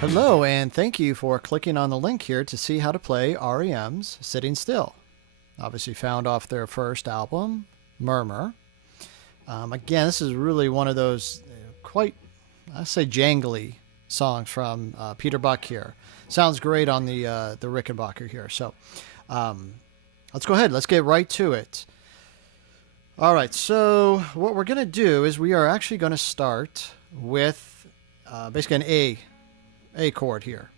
Hello, and thank you for clicking on the link here to see how to play R.E.M's Sitting Still. Obviously found off their first album, Murmur. Again, this is really one of those quite, I say, jangly songs from Peter Buck here. Sounds great on the Rickenbacker here. So let's go ahead. Let's get right to it. All right, so what we're going to do is we are actually going to start with basically an A chord here.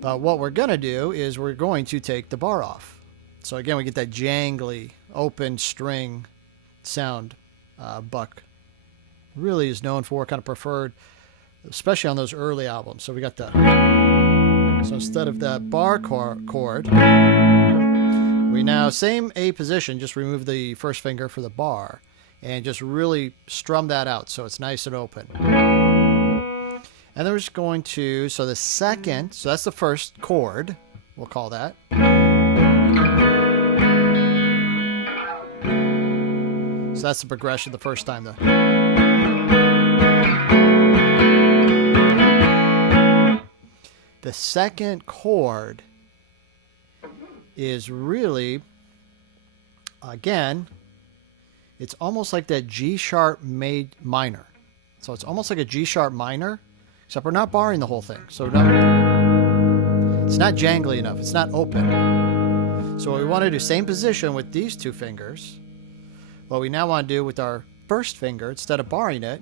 But what we're going to do is we're going to take the bar off. So again, we get that jangly, open string sound Buck really is known for, kind of preferred, especially on those early albums. So we got the, so instead of that bar chord, we now, same A position, just remove the first finger for the bar and just really strum that out so it's nice and open. And then we're just going to, so the second, so that's the first chord, we'll call that. So that's the progression the first time. The second chord is really, again, it's almost like that G sharp minor. So it's almost like a G sharp minor, except we're not barring the whole thing. So it's not jangly enough. It's not open. So what we want to do, same position with these two fingers. What we now want to do with our first finger, instead of barring it,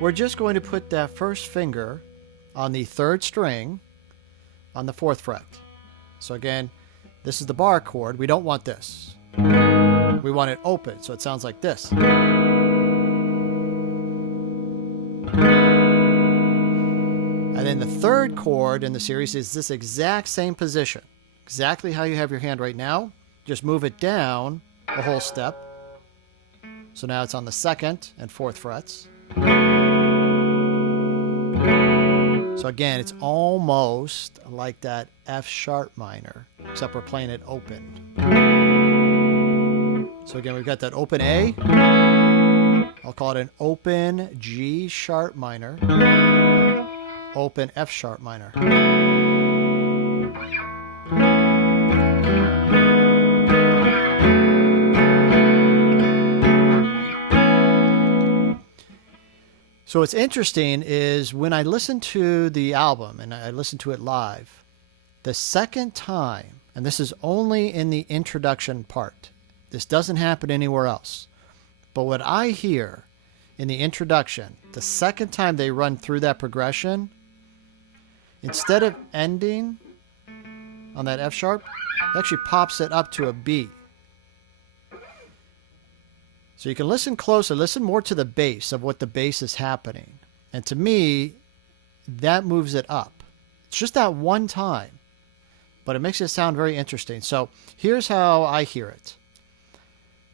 we're just going to put that first finger on the third string on the 4th fret. So again, this is the bar chord. We don't want this. We want it open, so it sounds like this. And then the third chord in the series is this exact same position. Exactly how you have your hand right now. Just move it down a whole step. So now it's on the 2nd and 4th frets. So again, it's almost like that F sharp minor, except we're playing it open. So again, we've got that open A. I'll call it an open G sharp minor. Open F sharp minor. So what's interesting is when I listen to the album and I listen to it live, the second time, and this is only in the introduction part, this doesn't happen anywhere else, but what I hear in the introduction, the second time they run through that progression, instead of ending on that F sharp, it actually pops it up to a B. So you can listen closer, listen more to the bass of what the bass is happening. And to me, that moves it up. It's just that one time, but it makes it sound very interesting. So here's how I hear it.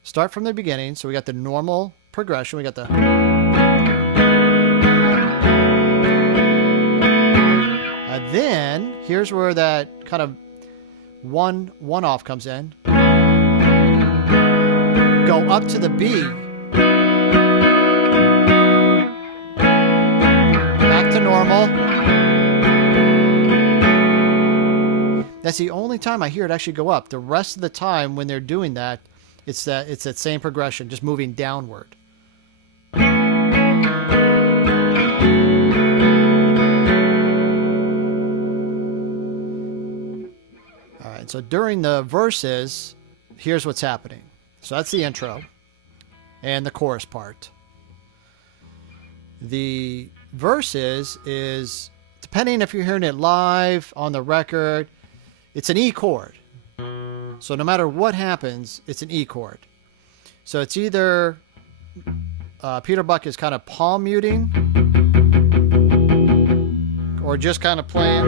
Start from the beginning. So we got the normal progression. We got the... And then here's where that kind of one off comes in. Go up to the B. Back to normal. That's the only time I hear it actually go up. The rest of the time when they're doing that, it's that same progression, just moving downward. All right, so during the verses, here's what's happening. So that's the intro and the chorus part. The verses is, depending if you're hearing it live on the record, it's an E chord. So no matter what happens, it's an E chord. So it's either Peter Buck is kind of palm muting or just kind of playing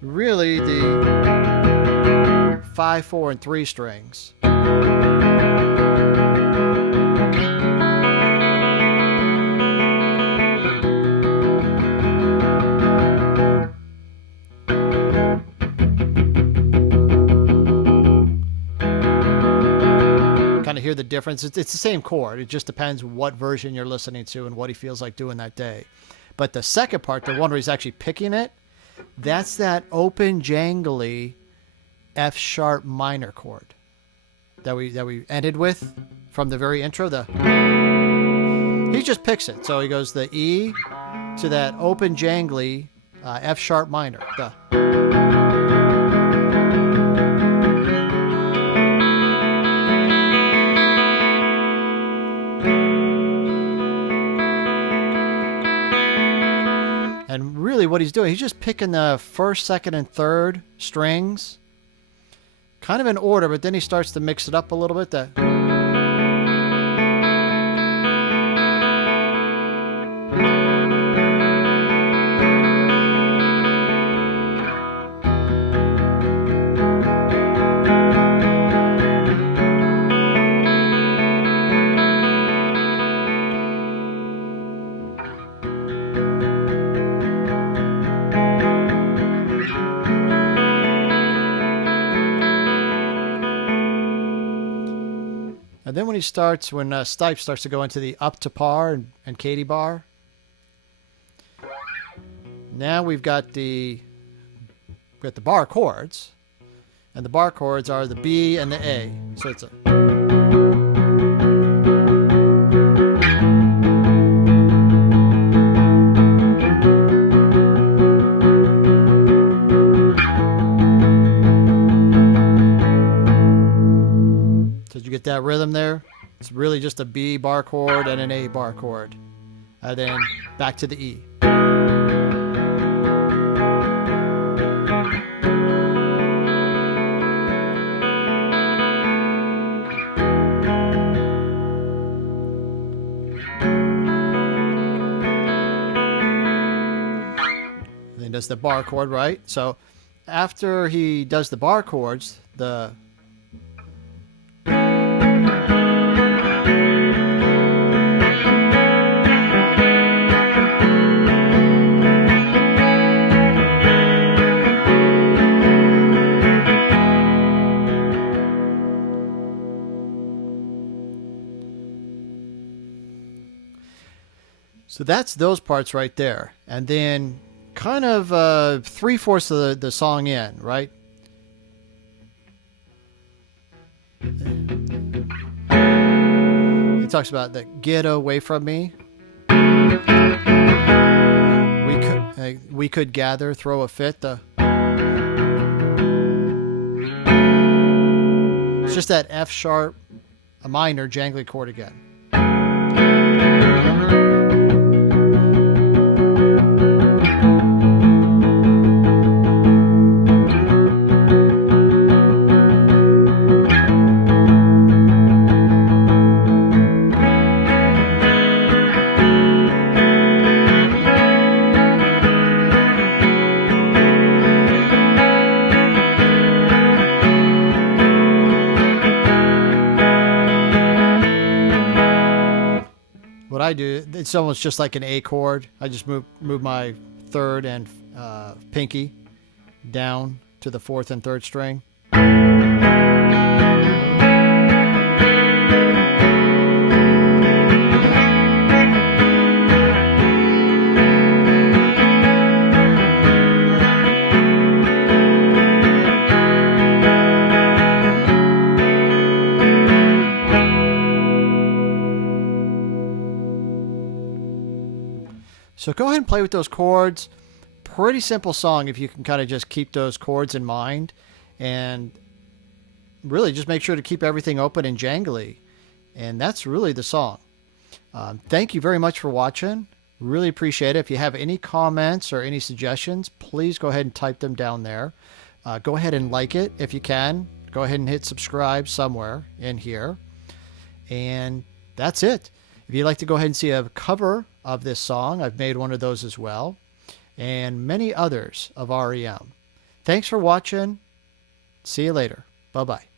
really the 5, 4, and 3 strings. hear hear the difference. It's the same chord. It just depends what version you're listening to and what he feels like doing that day. But the second part, the one where he's actually picking it, that's that open, jangly F sharp minor chord that we ended with from the very intro. He just picks it. So he goes the E to that open, jangly F sharp minor. And really what he's doing, he's just picking the first, second, and third strings kind of in order, but then he starts to mix it up a little bit. And then when Stipe starts to go into the up to par and Katie bar, now we've got the bar chords, and the bar chords are the B and the A. So it's a. Did you get that rhythm there? It's really just a B bar chord and an A bar chord. And then back to the E. And then does the bar chord, right? So after he does the bar chords, So that's those parts right there. And then kind of 3/4 of the song in, right? He talks about the get away from me. We could gather, throw a fit. It's just that F sharp, a minor jangly chord again. What I do, it's almost just like an A chord. I just move my third and pinky down to the fourth and third string. So go ahead and play with those chords. Pretty simple song if you can kind of just keep those chords in mind. And really just make sure to keep everything open and jangly. And that's really the song. Thank you very much for watching. Really appreciate it. If you have any comments or any suggestions, please go ahead and type them down there. Go ahead and like it if you can. Go ahead and hit subscribe somewhere in here. And that's it. If you'd like to go ahead and see a cover of this song, I've made one of those as well, and many others of R.E.M. Thanks for watching. See you later. Bye-bye.